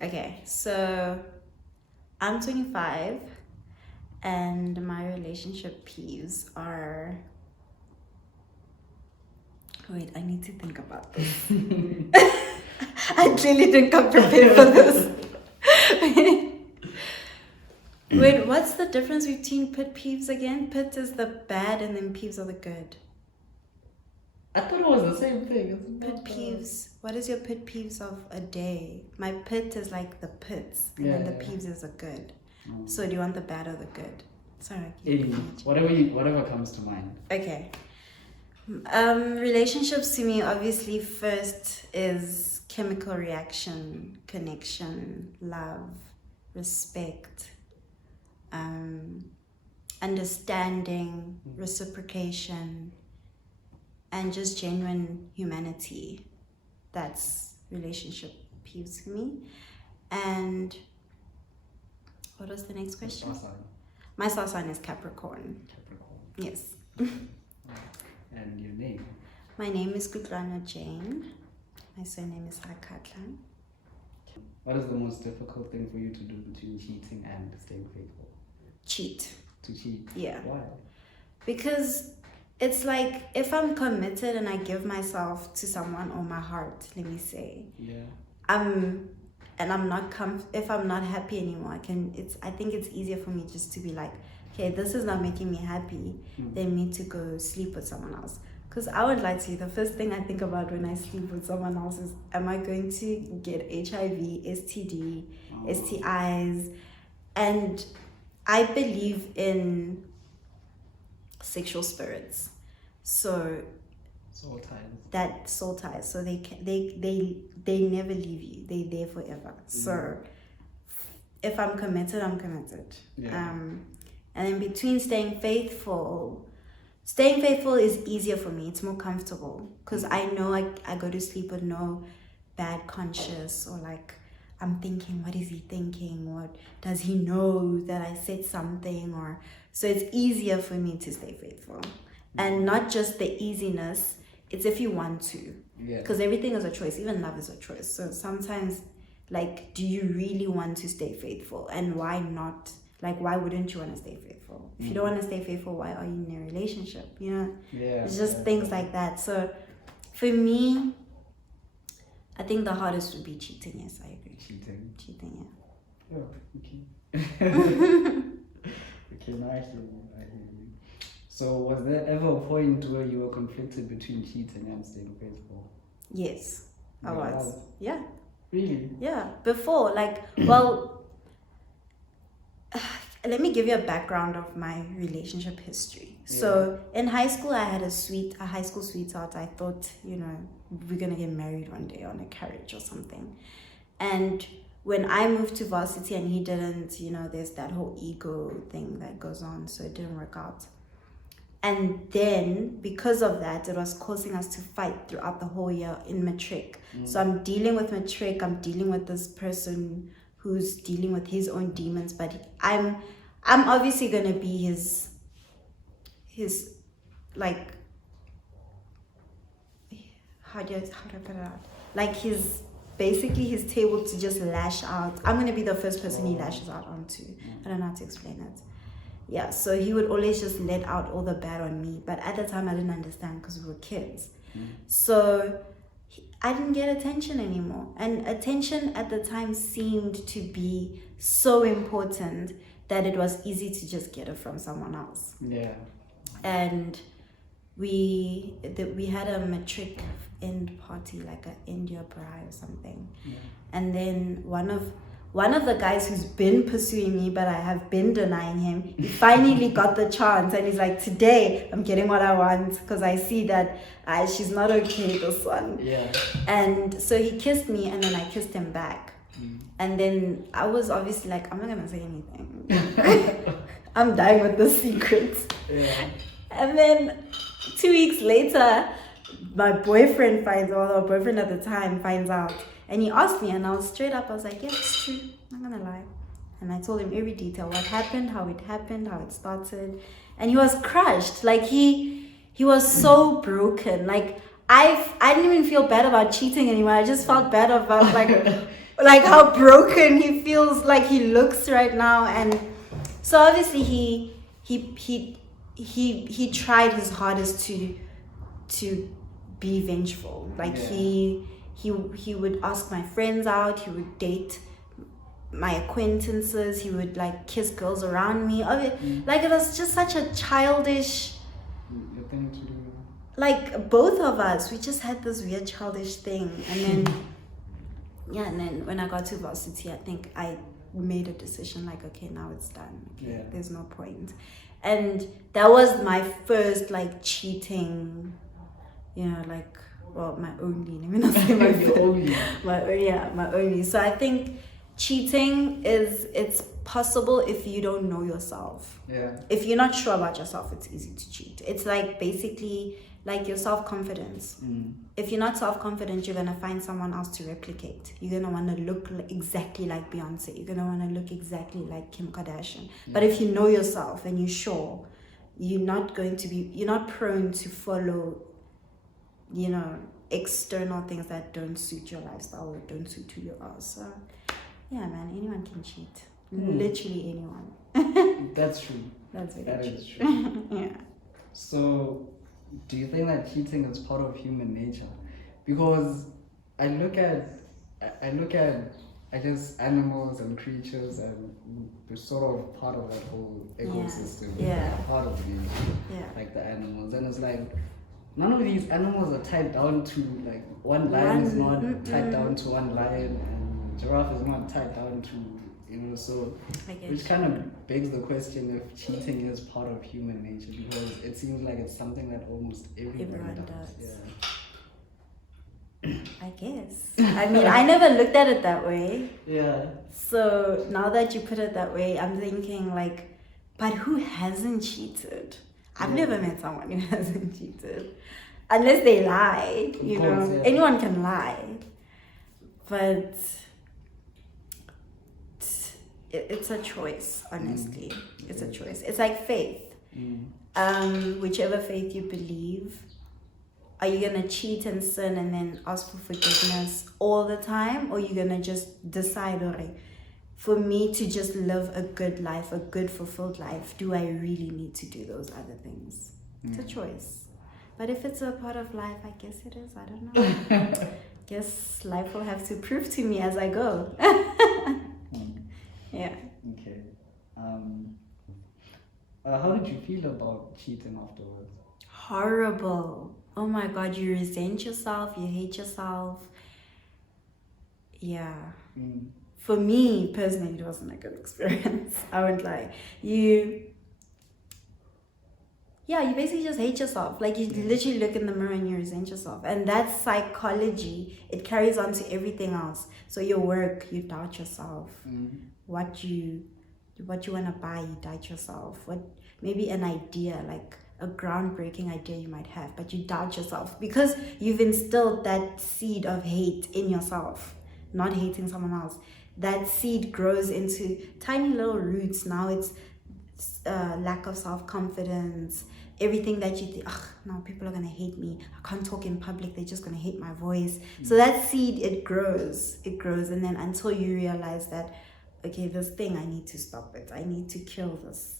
Okay, so I'm 25 and my relationship peeves are. Wait, I need to think about this. I clearly didn't come prepared for this. Wait, what's the difference between pet peeves again? Pet is the bad and then peeves are the good. I thought it was the same thing. It's Pet not, peeves. What is your pet peeves of a day? My pit is like the pits, and Yeah, then the yeah. peeves is the good. Oh. So do you want the bad or the good? Sorry, I keep Any, looking at whatever comes to mind. Okay. Relationships to me, obviously, first is chemical reaction, connection, love, respect, understanding, reciprocation, and just genuine humanity. That's relationship peeves for me. And what was the next question? Star sign. My star sign is Capricorn. Capricorn. Yes. And your name? My name is Kutloano Jane. My surname is Rakgahla. What is the most difficult thing for you to do between cheating and staying faithful? Cheat. To cheat? Yeah. Why? Because it's like if I'm committed and I give myself to someone or my heart, let me say, Yeah. I'm not if I'm not happy anymore, I think it's easier for me just to be like, okay, this is not making me happy, than me to go sleep with someone else. Because I would lie to you, the first thing I think about when I sleep with someone else is, am I going to get HIV, STD, STIs? And I believe in sexual spirits. So Soul ties. that soul ties, so they never leave you, they're there forever. So if I'm committed, I'm committed. Yeah. And in between staying faithful is easier for me, it's more comfortable because I know I go to sleep with no bad conscience, or like I'm thinking, what is he thinking, what does he know that I said something, or so it's easier for me to stay faithful. And not just the easiness, it's if you want to. Yeah. Because everything is a choice, even love is a choice. So sometimes, like, do you really want to stay faithful? And why not? Like, why wouldn't you want to stay faithful? If you don't want to stay faithful, why are you in a relationship? You know? Yeah. It's just things like that. So for me, I think the hardest would be cheating. Yes, I agree. Cheating. Cheating, Oh, okay. Okay, now I hear you. So was there ever a point where you were conflicted between cheating and staying faithful? yeah. Yes, I was. Yeah. Really? Yeah. Before, like, well, let me give you a background of my relationship history. Yeah. So in high school, I had a high school sweetheart. I thought, we're gonna get married one day on a carriage or something. And when I moved to varsity and he didn't, there's that whole ego thing that goes on, so it didn't work out. And then because of that, it was causing us to fight throughout the whole year in matric. So I'm dealing with matric, I'm dealing with this person who's dealing with his own demons, but I'm obviously gonna be his like, how do I put it out? Like basically his table to just lash out. I'm gonna be the first person he lashes out onto. I don't know how to explain it. Yeah, so he would always just let out all the bad on me. But at the time, I didn't understand because we were kids. So I didn't get attention anymore. And attention at the time seemed to be so important that it was easy to just get it from someone else. Yeah. And we had a matric end party, like an India Prai or something. Yeah. And then one of the guys who's been pursuing me, but I have been denying him, he finally got the chance, and he's like, today I'm getting what I want, because I see that she's not okay, this one. Yeah. And so he kissed me, and then I kissed him back. And then I was obviously like, I'm not gonna say anything. I'm dying with the secrets. Yeah. And then 2 weeks later, my boyfriend at the time finds out. And he asked me, and I was straight up, I was like, yeah, it's true, I'm not gonna lie. And I told him every detail, what happened, how it started. And he was crushed. Like, he was so broken. Like, I didn't even feel bad about cheating anymore. I just felt bad about, like, like how broken he feels like he looks right now. And so obviously he tried his hardest to be vengeful. Like he would ask my friends out, he would date my acquaintances, he would like kiss girls around me. Like it was just such a childish, thing to do. like both of us, we just had this weird childish thing. And then and then when I got to varsity, I think I made a decision like, okay, now it's done. Okay, there's no point. And that was my first like cheating, like, well, my only, let me not say my only. my only. So I think cheating it's possible if you don't know yourself. If you're not sure about yourself, it's easy to cheat. It's like basically like your self-confidence. If you're not self-confident, you're gonna find someone else to replicate. You're gonna want to look exactly like Beyonce. You're gonna want to look exactly like Kim Kardashian. But if you know yourself and you're sure, you're not prone to follow external things that don't suit your lifestyle or don't suit who you are. So yeah, man, anyone can cheat. Literally anyone. That's true. That's very That true. is true. Yeah. So do you think that cheating is part of human nature? Because I guess animals and creatures, and we're sort of part of that whole ecosystem. Part of the like the animals, and it's like none of these animals are tied down to like one lion is not tied down to one lion, and giraffe is not tied down to so which kind of begs the question if cheating is part of human nature, because it seems like it's something that almost everyone does. I guess. I mean, I never looked at it that way. Yeah. So now that you put it that way, I'm thinking like, but who hasn't cheated? I've never met someone who hasn't cheated. Unless they lie, anyone can lie. But it's a choice, honestly. It's a choice. It's like faith. Whichever faith you believe, are you gonna cheat and sin and then ask for forgiveness all the time, or are you gonna just decide, okay, for me to just live a good life, a good fulfilled life, do I really need to do those other things? It's a choice. But if it's a part of life, I guess it is. I don't know. Guess life will have to prove to me as I go. Yeah. Okay. How did you feel about cheating afterwards? Horrible. Oh my God, you resent yourself, you hate yourself. Yeah. For me, personally, it wasn't a good experience. I won't lie. You basically just hate yourself. Like, you literally look in the mirror and you resent yourself. And that psychology, it carries on to everything else. So your work, you doubt yourself. What you want to buy, you doubt yourself. Maybe an idea, like a groundbreaking idea you might have, but you doubt yourself because you've instilled that seed of hate in yourself, not hating someone else. That seed grows into tiny little roots. Now it's lack of self-confidence, everything that you think, now people are gonna hate me, I can't talk in public, they're just gonna hate my voice. So that seed, it grows, and then until you realize that, okay, this thing, I need to stop it, I need to kill this.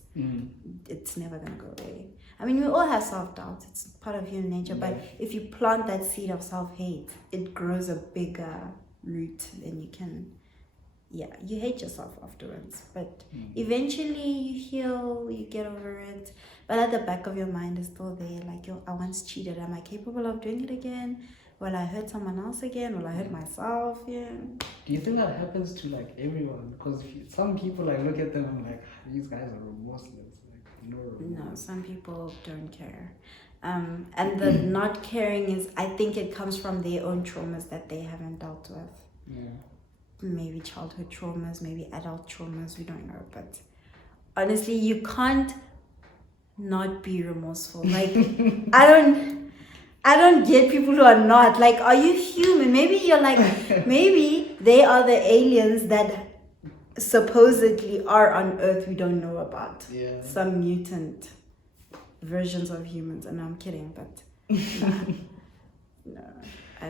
It's never gonna go away. I mean, we all have self-doubt, it's part of human nature, but if you plant that seed of self-hate, it grows a bigger root, then you can, you hate yourself afterwards, but eventually you heal, you get over it, but at the back of your mind is still there, like, yo, I once cheated, am I capable of doing it again? Will I hurt someone else again? Will I hurt myself? Yeah. Do you think that happens to like everyone? Because some people, I look at them and I'm like, these guys are remorseless. Like, no remorse. No, some people don't care. And the not caring is, I think it comes from their own traumas that they haven't dealt with. Yeah. Maybe childhood traumas, maybe adult traumas, we don't know. But honestly, you can't not be remorseful. Like, I don't get people who are not. Like, are you human? Maybe you're like, maybe they are the aliens that supposedly are on Earth we don't know about. Yeah. Some mutant versions of humans. And I'm kidding, but no, I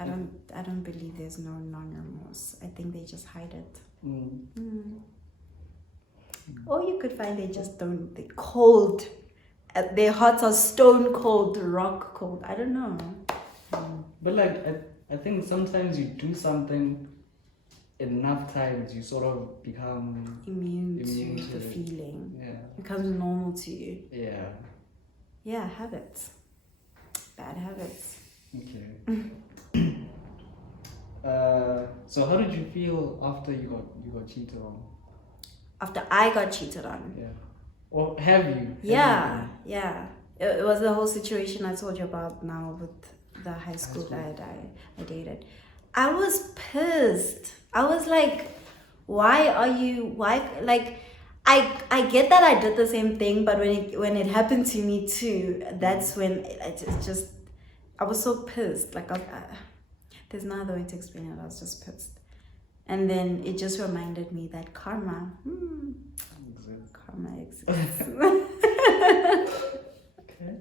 I don't believe there's no non-remorse. I think they just hide it. Or you could find they just don't. They're cold. Their hearts are stone cold, rock cold. I don't know. But like, I think sometimes you do something enough times, you sort of become immune to the feeling. Yeah. It becomes normal to you. Yeah. Yeah, habits. Bad habits. Okay. So how did you feel after you got cheated on? After I got cheated on? Yeah. Or have you? Yeah. It was the whole situation I told you about now with the high school guy I dated. I was pissed. I was like, why, like, I get that I did the same thing, but when it happened to me too, that's when I was so pissed. Like, there's no other way to explain it. I was just pissed. And then it just reminded me that karma exists. Okay.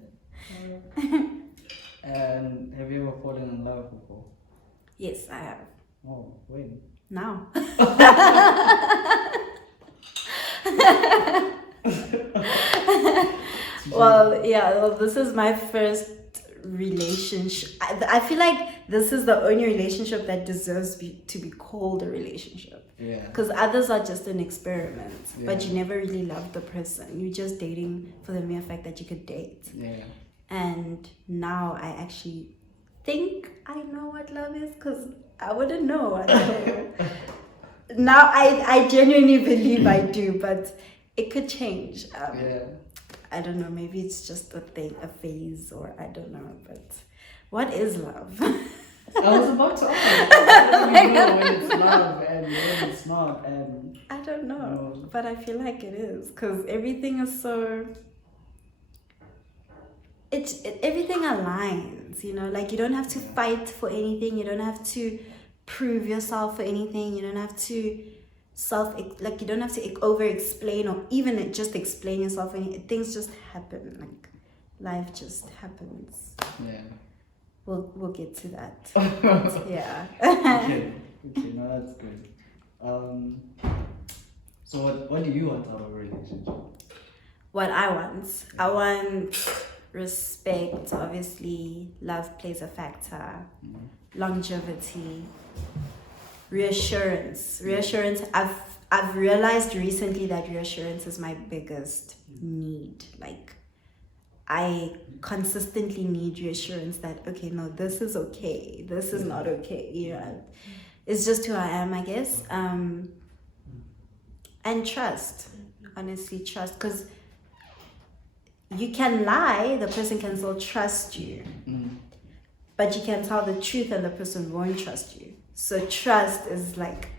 And have you ever fallen in love before? Yes, I have. Oh, when? Now. Well, this is my first relationship. I feel like this is the only relationship that deserves to be called a relationship. Yeah. Because others are just an experiment, but you never really love the person. You're just dating for the mere fact that you could date. Yeah. And now I actually think I know what love is, because I wouldn't know. I don't know. Now I genuinely believe I do, but it could change. I don't know, maybe it's just a phase, or I don't know, but what is love? I was about to ask. I don't know when it's love and when it's not. And I don't know, but I feel like it is, because everything is so... everything aligns, like you don't have to fight for anything, you don't have to prove yourself for anything, you don't have to you don't have to over explain or even just explain yourself. Things just happen, like life just happens. Yeah, we'll get to that. Yeah. okay, no, that's good. So what do you want out of a relationship? What I want respect, obviously. Love plays a factor. Longevity, reassurance. I've realized recently that reassurance is my biggest need. Like, I consistently need reassurance that, okay, no, this is okay, this is not okay, it's just who I am, I guess. And trust, honestly, trust, because you can lie, the person can still trust you. But you can tell the truth and the person won't trust you. So trust is like,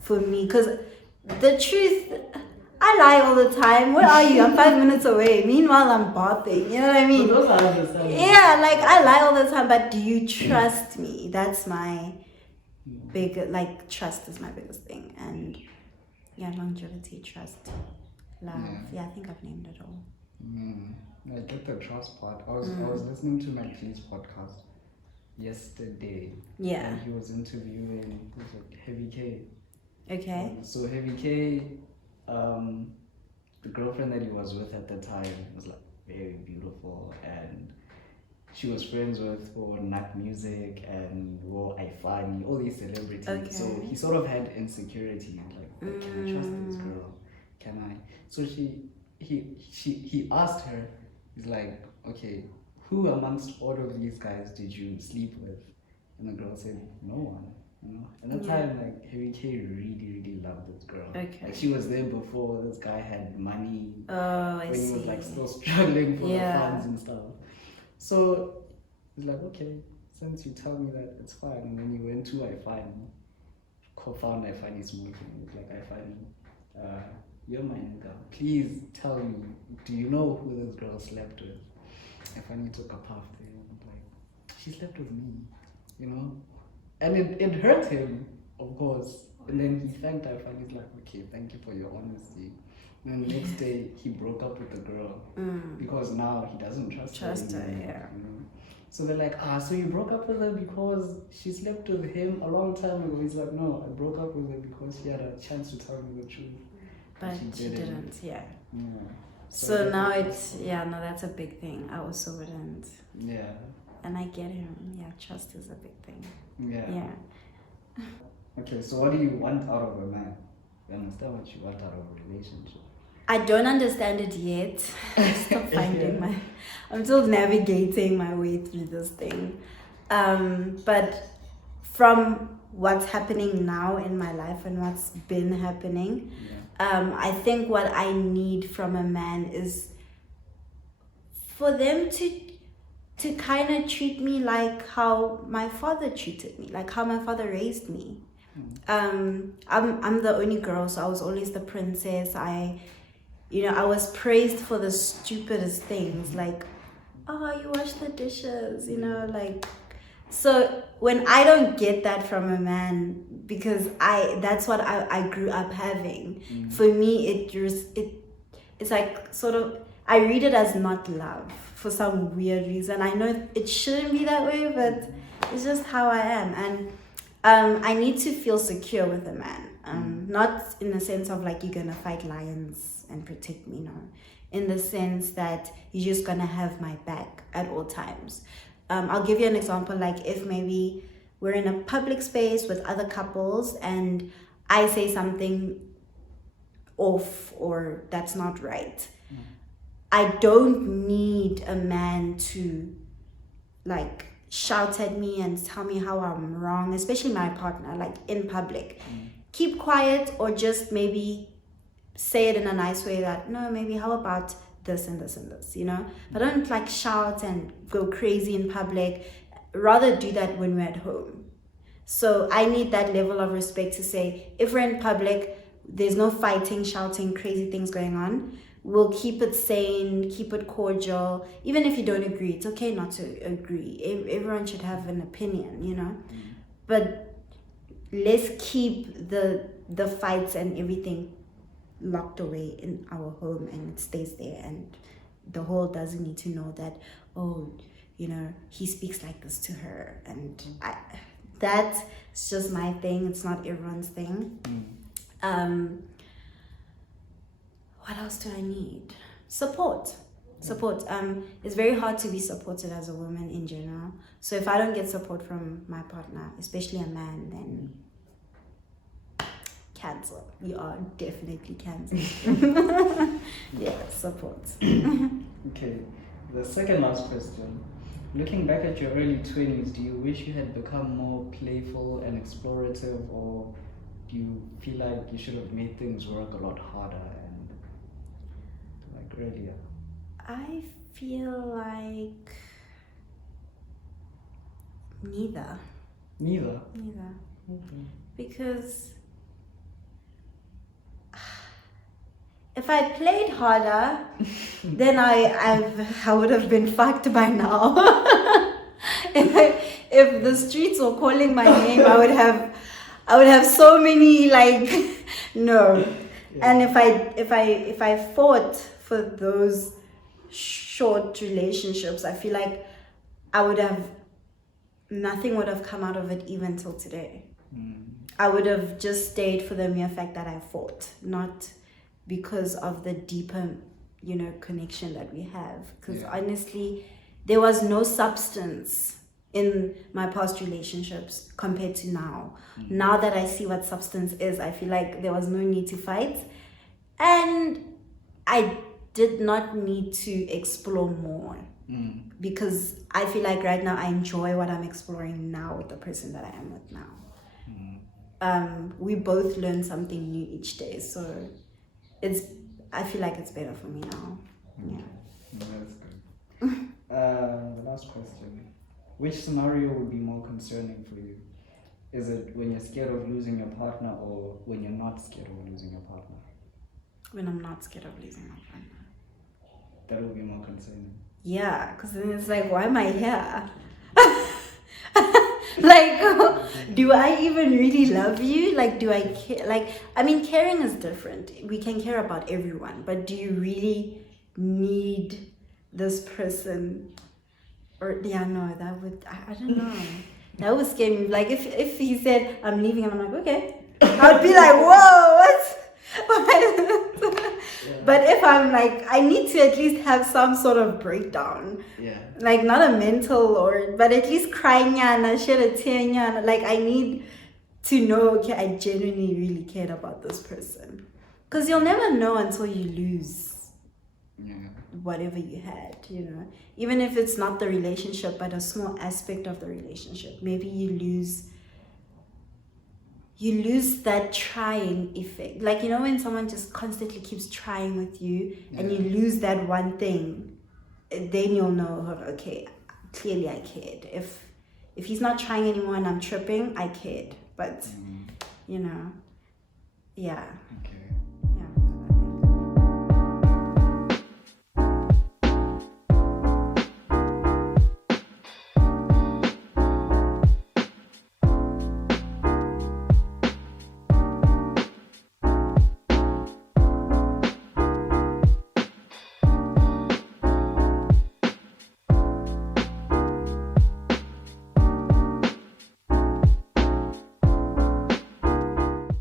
for me, because the truth, I lie all the time. Where are you? I'm 5 minutes away. Meanwhile, I'm bathing. You know what I mean? Those are understandable. Yeah, like I lie all the time, but do you trust me? That's my trust is my biggest thing. And longevity, trust, love. Yeah, I think I've named it all. I get the trust part. I was listening to my G's podcast yesterday. Yeah. And he was interviewing Heavy K. Okay. So Heavy K, the girlfriend that he was with at the time was like very beautiful, and she was friends with Nat Music and Ifani, all these celebrities. Okay. So he sort of had insecurity, like, can I trust this girl? Can I? So he asked her, he's like, okay, who amongst all of these guys did you sleep with? And the girl said, no one. At that time, like, Heavy K really, really loved this girl. Okay. Like, she was there before this guy had money. I when see. he was like still struggling for the funds and stuff. So he's like, okay, since you tell me that, it's fine. And then he went to Ifani, found Ifani smoking. He's like, Ifani, you're my nigga. Please tell me, do you know who this girl slept with? Ifani took a puff there and like, she slept with me, And it hurt him, of course. And then he thanked Ifani. He's like, okay, thank you for your honesty. And then the next day, he broke up with the girl because now he doesn't trust her. Yeah. So they're like, so you broke up with her because she slept with him a long time ago. He's like, no, I broke up with her because she had a chance to tell me the truth. But she didn't, yeah. So now it's, no, that's a big thing. I also wouldn't. Yeah. And I get him. Yeah, trust is a big thing. Yeah. Okay, so what do you want out of a man? I understand what you want out of a relationship. I don't understand it yet. I'm still finding I'm still navigating my way through this thing. But from what's happening now in my life and what's been happening, I think what I need from a man is for them to kind of treat me like how my father treated me, like how my father raised me. I'm the only girl, so I was always the princess. I was praised for the stupidest things, like, oh, you wash the dishes, like. So when I don't get that from a man, because that's what I grew up having. For me, it's like sort of, I read it as not love for some weird reason. I know it shouldn't be that way, but it's just how I am. And I need to feel secure with a man. Not in the sense of like, you're gonna fight lions and protect me, no. In the sense that you're just gonna have my back at all times. I'll give you an example, like if maybe we're in a public space with other couples and I say something off or that's not right. I don't need a man to like shout at me and tell me how I'm wrong, especially my partner, like in public. Keep quiet, or just maybe say it in a nice way that, no, maybe how about this and this and this, But don't like shout and go crazy in public. Rather do that when we're at home. So I need that level of respect to say, if we're in public, there's no fighting, shouting, crazy things going on. We'll keep it sane, keep it cordial. Even if you don't agree, it's okay not to agree. Everyone should have an opinion, But let's keep the fights and everything locked away in our home, and it stays there, and the whole doesn't need to know that, oh, he speaks like this to her, and that's just my thing. It's not everyone's thing. What else do I need? Support. It's very hard to be supported as a woman in general. So if I don't get support from my partner, especially a man, then cancel. You are definitely cancelled. Yeah, support. Okay, the second last question. Looking back at your early 20s, do you wish you had become more playful and explorative, or do you feel like you should have made things work a lot harder and like earlier? I feel like neither. Neither? Neither. Okay. Because if I played harder, then I would have been fucked by now. If the streets were calling my name, I would have so many no. Yeah. And if I fought for those short relationships, I feel like nothing would have come out of it even till today. I would have just stayed for the mere fact that I fought, not because of the deeper, connection that we have. Because honestly, there was no substance in my past relationships compared to now. Now that I see what substance is, I feel like there was no need to fight. And I did not need to explore more. Because I feel like right now I enjoy what I'm exploring now with the person that I am with now. We both learn something new each day. So I feel like it's better for me now. Yeah. That's good. The last question. Which scenario would be more concerning for you? Is it when you're scared of losing your partner, or when you're not scared of losing your partner? When I'm not scared of losing my partner. That would be more concerning. Yeah, because then it's like, why am I here? Do I even really love you? Do I care? Caring is different. We can care about everyone, but do you really need this person Or yeah, no, that would I don't know. That would scare me. Like if he said I'm leaving and I'm like, okay. I'd be like, whoa, what? But if I'm like, I need to at least have some sort of breakdown. Yeah. Like not a mental but at least crying and I shed a tear. Like I need to know, okay, I genuinely really cared about this person. Because you'll never know until you lose whatever you had, even if it's not the relationship but a small aspect of the relationship. Maybe you lose that trying effect, like when someone just constantly keeps trying with you and you lose that one thing, then you'll know, okay, clearly I cared. If he's not trying anymore and I'm tripping, I cared. But yeah. Okay.